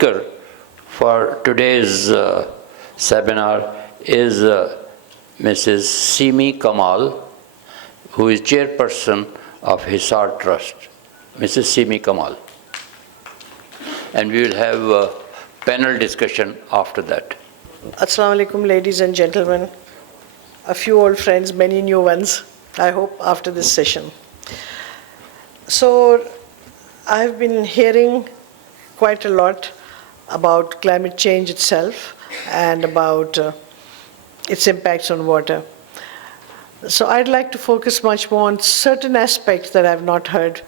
speaker for today's seminar is Mrs. SEMI Kamal, who is chairperson of Hisar Trust. Mrs. SEMI Kamal. And we will have a panel discussion after that. Assalamu alaikum, ladies and gentlemen. A few old friends, many new ones, I hope, after this session. So, I've been hearing quite a lot about climate change itself and about its impacts on water. So I'd like to focus much more on certain aspects that I've not heard,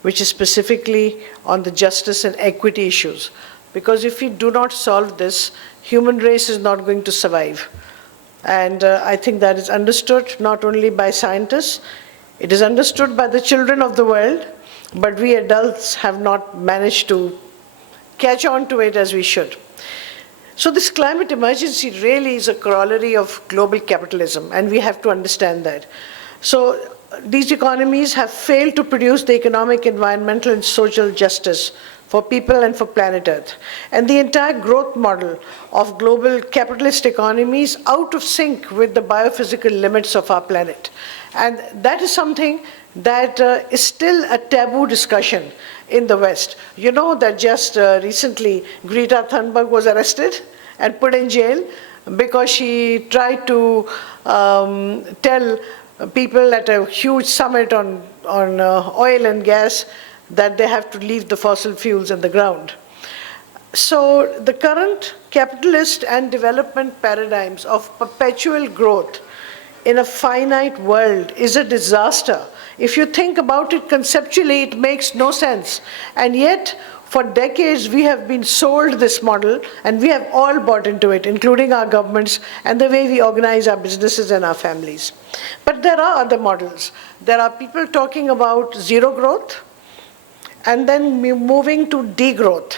which is specifically on the justice and equity issues. Because if we do not solve this, human race is not going to survive. And I think that is understood not only by scientists, it is understood by the children of the world, but we adults have not managed to catch on to it as we should. So this climate emergency really is a corollary of global capitalism, and we have to understand that. So these economies have failed to produce the economic, environmental, and social justice for people and for planet Earth. And the entire growth model of global capitalist economy is out of sync with the biophysical limits of our planet. And that is something that is still a taboo discussion in the West. You know that just recently Greta Thunberg was arrested and put in jail because she tried to tell people at a huge summit on oil and gas that they have to leave the fossil fuels in the ground. So the current capitalist and development paradigms of perpetual growth in a finite world is a disaster. If you think about it conceptually, it makes no sense. And yet, for decades, we have been sold this model, and we have all bought into it, including our governments and the way we organize our businesses and our families. But there are other models. There are people talking about zero growth, and then moving to degrowth.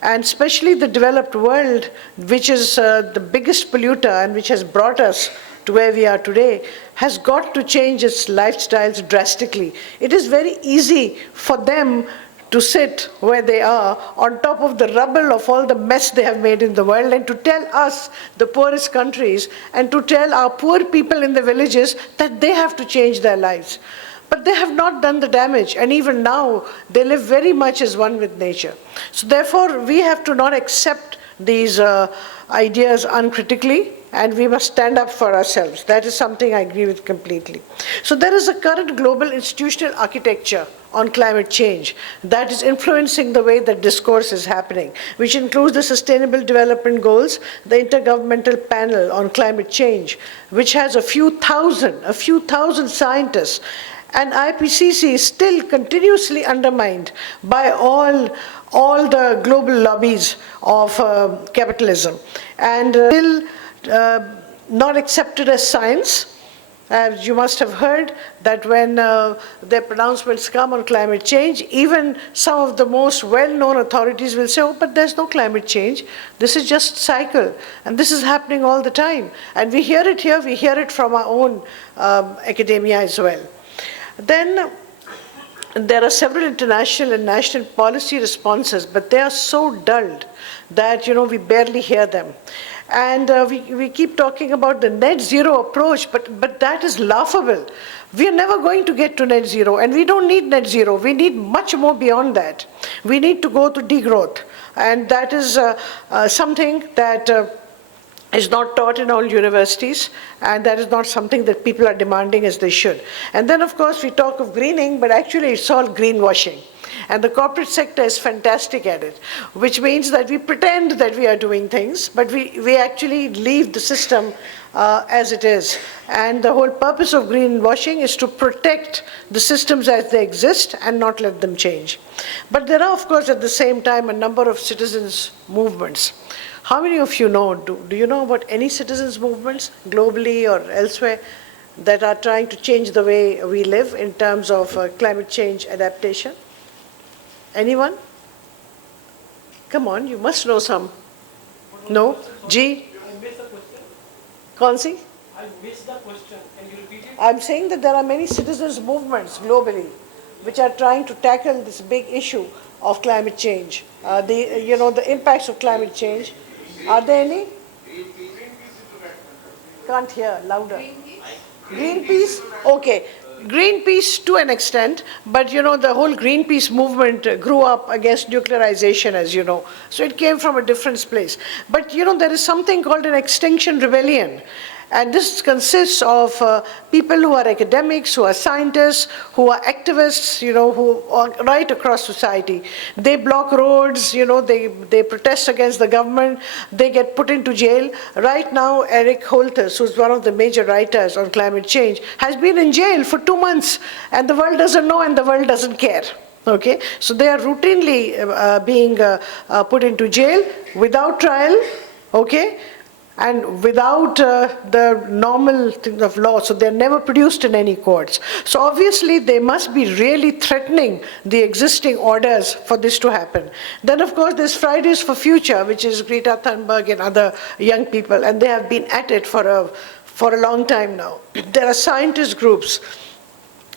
And especially the developed world, which is the biggest polluter and which has brought us to where we are today, has got to change its lifestyles drastically. It is very easy for them to sit where they are on top of the rubble of all the mess they have made in the world, and to tell us, the poorest countries, and to tell our poor people in the villages that they have to change their lives. But they have not done the damage, and even now they live very much as one with nature. So therefore we have to not accept these ideas uncritically, and we must stand up for ourselves. That is something I agree with completely. So there is a current global institutional architecture on climate change that is influencing the way that discourse is happening, which includes the Sustainable Development Goals, the Intergovernmental Panel on Climate Change, which has a few thousand scientists. And IPCC is still continuously undermined by all the global lobbies of capitalism, and still not accepted as science. As you must have heard that when their pronouncements come on climate change, even some of the most well-known authorities will say, oh, but there's no climate change. This is just cycle. And this is happening all the time. And we hear it here, we hear it from our own academia as well. Then there are several international and national policy responses, but they are so dulled that, we barely hear them. And we keep talking about the net zero approach, but that is laughable. We are never going to get to net zero, and we don't need net zero. We need much more beyond that. We need to go to degrowth, and that is something that is not taught in all universities, and that is not something that people are demanding as they should. And then, of course, we talk of greening, but actually it's all greenwashing. And the corporate sector is fantastic at it, which means that we pretend that we are doing things, but we actually leave the system as it is. And the whole purpose of greenwashing is to protect the systems as they exist and not let them change. But there are, of course, at the same time, a number of citizens' movements. How many of you know, do you know about any citizens' movements globally or elsewhere that are trying to change the way we live in terms of climate change adaptation? Anyone? Come on, you must know some. No? G? I missed the question. Kaun si? I missed the question. Can you repeat it? I'm saying that there are many citizens' movements globally which are trying to tackle this big issue of climate change, the impacts of climate change. Are there any? Can't hear, louder. Greenpeace? Okay. Greenpeace to an extent, but the whole Greenpeace movement grew up against nuclearization, as you know. So it came from a different place. But there is something called an extinction rebellion. And this consists of people who are academics, who are scientists, who are activists, who are right across society. They block roads, they protest against the government, they get put into jail. Right now, Eric Holthus, who's one of the major writers on climate change, has been in jail for 2 months, and the world doesn't know and the world doesn't care. Okay, so they are routinely being put into jail without trial, okay, and without the normal thing of law, so they're never produced in any courts. So obviously they must be really threatening the existing orders for this to happen. Then of course there's Fridays for Future, which is Greta Thunberg and other young people, and they have been at it for a long time now. There are scientist groups,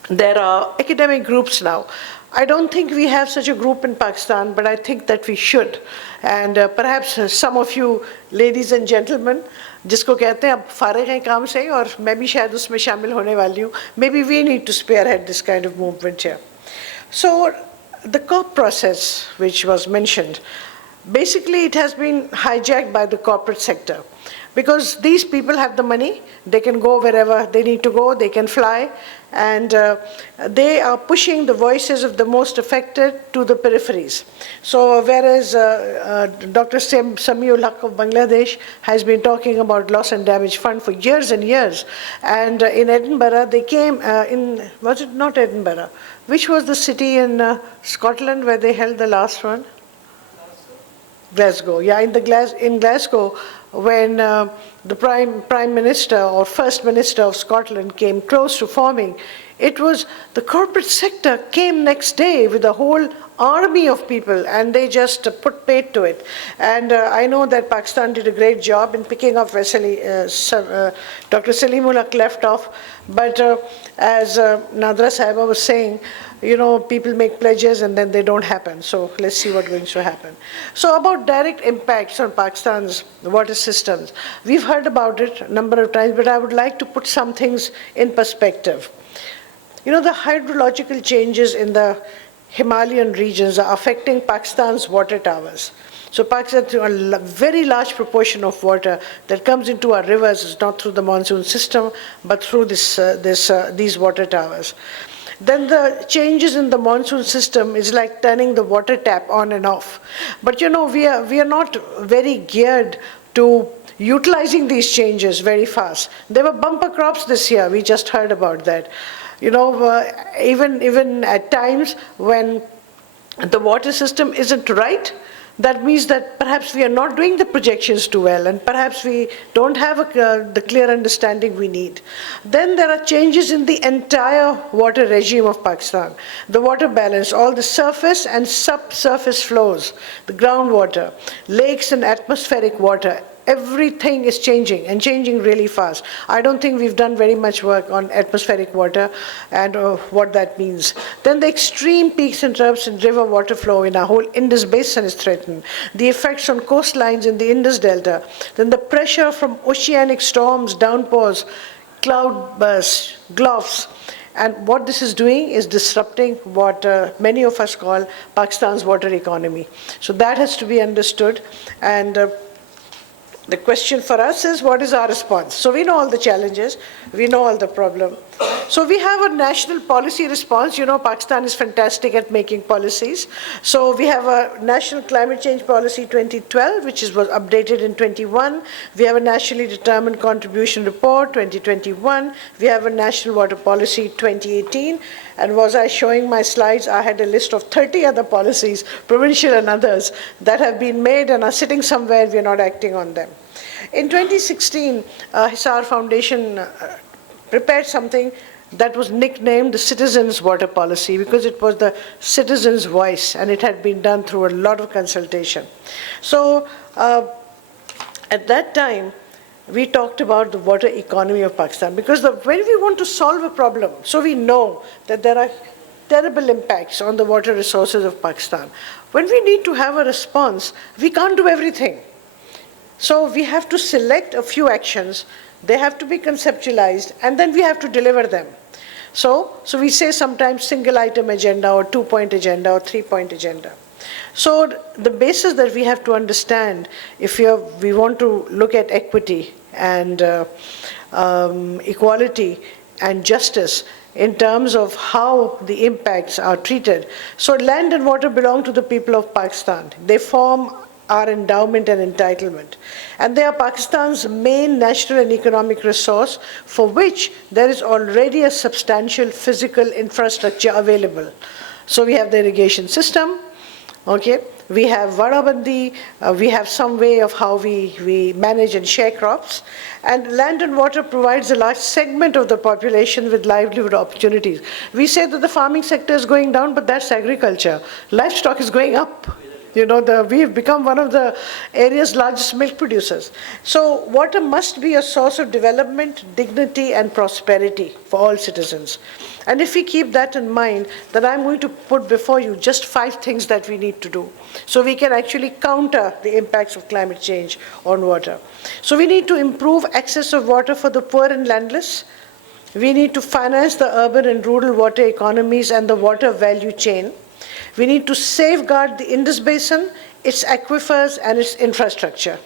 there are academic groups now. I don't think we have such a group in Pakistan, but I think that we should. And perhaps some of you ladies and gentlemen, जिसको कहते हैं अब फारिग हैं काम से और मैं भी शायद उसमें शामिल होने वाली हूँ, maybe we need to spearhead this kind of movement here. So the COP process, which was mentioned, basically it has been hijacked by the corporate sector. Because these people have the money, they can go wherever they need to go, they can fly, and they are pushing the voices of the most affected to the peripheries. So whereas Dr. Samiul Haq of Bangladesh has been talking about loss and damage fund for years and years, and in Edinburgh they came, was it not Edinburgh? Which was the city in Scotland where they held the last one? Glasgow. Yeah, in Glasgow, when the Prime Minister or First Minister of Scotland came close to forming, it was the corporate sector came next day with a whole army of people, and they just put paid to it. And I know that Pakistan did a great job in picking up where Dr. Salimul Haq left off, but as Nadra Sahiba was saying, people make pledges and then they don't happen. So let's see what's going to happen. So about direct impacts on Pakistan's water systems, we've heard about it a number of times, but I would like to put some things in perspective. The hydrological changes in the Himalayan regions are affecting Pakistan's water towers. So Pakistan, a very large proportion of water that comes into our rivers is not through the monsoon system, but through these water towers. Then the changes in the monsoon system is like turning the water tap on and off. But we are not very geared to utilizing these changes very fast. There were bumper crops this year, we just heard about that. Even at times when the water system isn't right, that means that perhaps we are not doing the projections too well, and perhaps we don't have the clear understanding we need. Then there are changes in the entire water regime of Pakistan. The water balance, all the surface and subsurface flows, the groundwater, lakes and atmospheric water, everything is changing, and changing really fast. I don't think we've done very much work on atmospheric water and what that means. Then the extreme peaks and troughs in river water flow in our whole Indus basin is threatened. The effects on coastlines in the Indus Delta. Then the pressure from oceanic storms, downpours, cloud bursts, gulfs. And what this is doing is disrupting what many of us call Pakistan's water economy. So that has to be understood. And the question for us is, what is our response? So we know all the challenges, we know all the problem. So we have a national policy response. Pakistan is fantastic at making policies. So we have a National Climate Change Policy 2012, which was updated in 21. We have a Nationally Determined Contribution Report 2021. We have a National Water Policy 2018. And was I showing my slides, I had a list of 30 other policies, provincial and others, that have been made and are sitting somewhere, we are not acting on them. In 2016, Hisar Foundation prepared something that was nicknamed the Citizens' Water Policy, because it was the citizens' voice, and it had been done through a lot of consultation. So at that time, we talked about the water economy of Pakistan, because when we want to solve a problem, so we know that there are terrible impacts on the water resources of Pakistan. When we need to have a response, we can't do everything. So we have to select a few actions, they have to be conceptualized, and then we have to deliver them. So we say sometimes single item agenda or 2-point agenda or 3-point agenda. So the basis that we have to understand, if we want to look at equity and equality and justice in terms of how the impacts are treated. So land and water belong to the people of Pakistan. They form our endowment and entitlement. And they are Pakistan's main natural and economic resource for which there is already a substantial physical infrastructure available. So we have the irrigation system, okay? We have Vadabandi, we have some way of how we manage and share crops. And land and water provides a large segment of the population with livelihood opportunities. We say that the farming sector is going down, but that's agriculture. Livestock is going up. You know, we've become one of the area's largest milk producers. So water must be a source of development, dignity, and prosperity for all citizens. And if we keep that in mind, then I'm going to put before you just 5 things that we need to do, so we can actually counter the impacts of climate change on water. So we need to improve access of water for the poor and landless. We need to finance the urban and rural water economies and the water value chain. We need to safeguard the Indus Basin, its aquifers, and its infrastructure,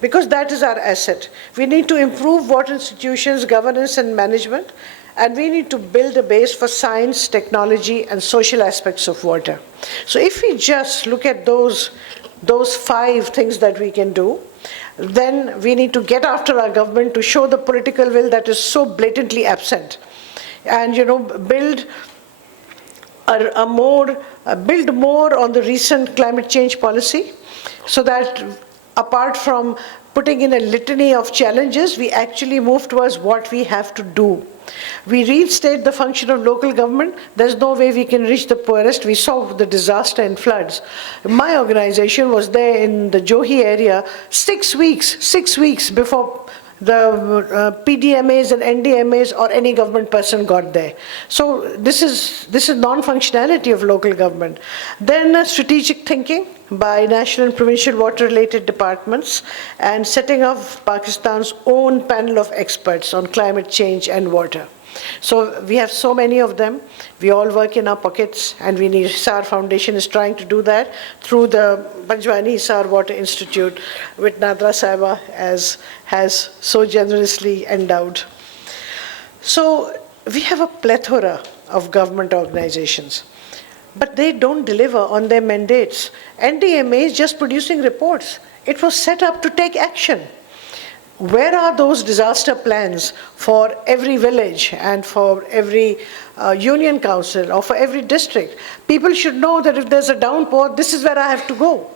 because that is our asset. We need to improve water institutions, governance, and management, and we need to build a base for science, technology, and social aspects of water. So if we just look at those 5 things that we can do, then we need to get after our government to show the political will that is so blatantly absent, and build more on the recent climate change policy, so that apart from putting in a litany of challenges, we actually move towards what we have to do. We reinstate the function of local government. There's no way we can reach the poorest. We saw the disaster and floods. My organization was there in the Johi area 6 weeks before the PDMAs and NDMAs or any government person got there. So this is non-functionality of local government. Then strategic thinking by national and provincial water-related departments, and setting up Pakistan's own panel of experts on climate change and water. So we have so many of them. We all work in our pockets, and SAR Foundation is trying to do that through the Panjwani SAR Water Institute, which Nadra Sahiba has so generously endowed. So we have a plethora of government organizations, but they don't deliver on their mandates. NDMA is just producing reports. It was set up to take action. Where are those disaster plans for every village and for every union council or for every district? People should know that if there's a downpour, this is where I have to go.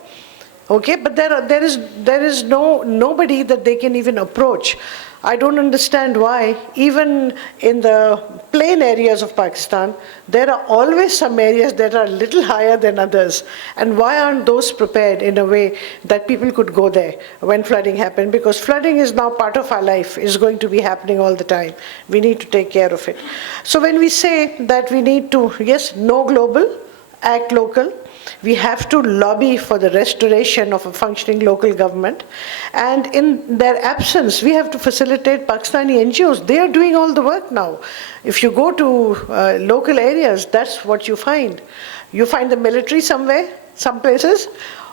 Okay, but there is nobody that they can even approach. I don't understand why, even in the plain areas of Pakistan, there are always some areas that are a little higher than others. And why aren't those prepared in a way that people could go there when flooding happened? Because flooding is now part of our life, it's going to be happening all the time. We need to take care of it. So when we say that we need to, yes, know global, act local, we have to lobby for the restoration of a functioning local government. And in their absence, we have to facilitate Pakistani NGOs. They are doing all the work now. If you go to local areas, that's what you find. You find the military somewhere, some places,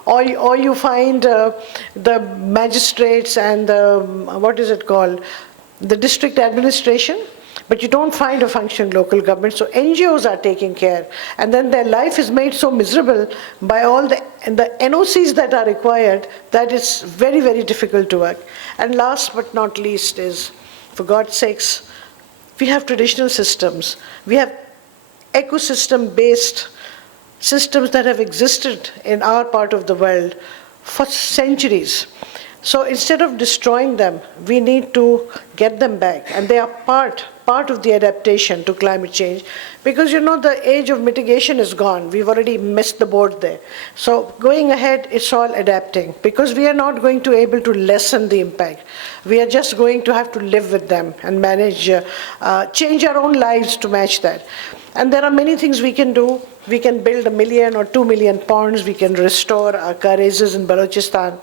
or you find the magistrates and the district administration. But you don't find a functioning local government, so NGOs are taking care. And then their life is made so miserable by all the NOCs that are required that it's very, very difficult to work. And last but not least is, for God's sakes, we have traditional systems. We have ecosystem-based systems that have existed in our part of the world for centuries. So instead of destroying them, we need to get them back. And they are part of the adaptation to climate change, because the age of mitigation is gone. We've already missed the boat there. So going ahead, it's all adapting, because we are not going to be able to lessen the impact. We are just going to have to live with them and manage, change our own lives to match that. And there are many things we can do. We can build 1 million or 2 million ponds. We can restore our garages in Balochistan.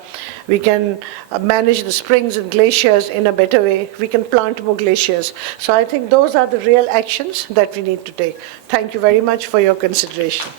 We can manage the springs and glaciers in a better way. We can plant more glaciers. So I think those are the real actions that we need to take. Thank you very much for your consideration.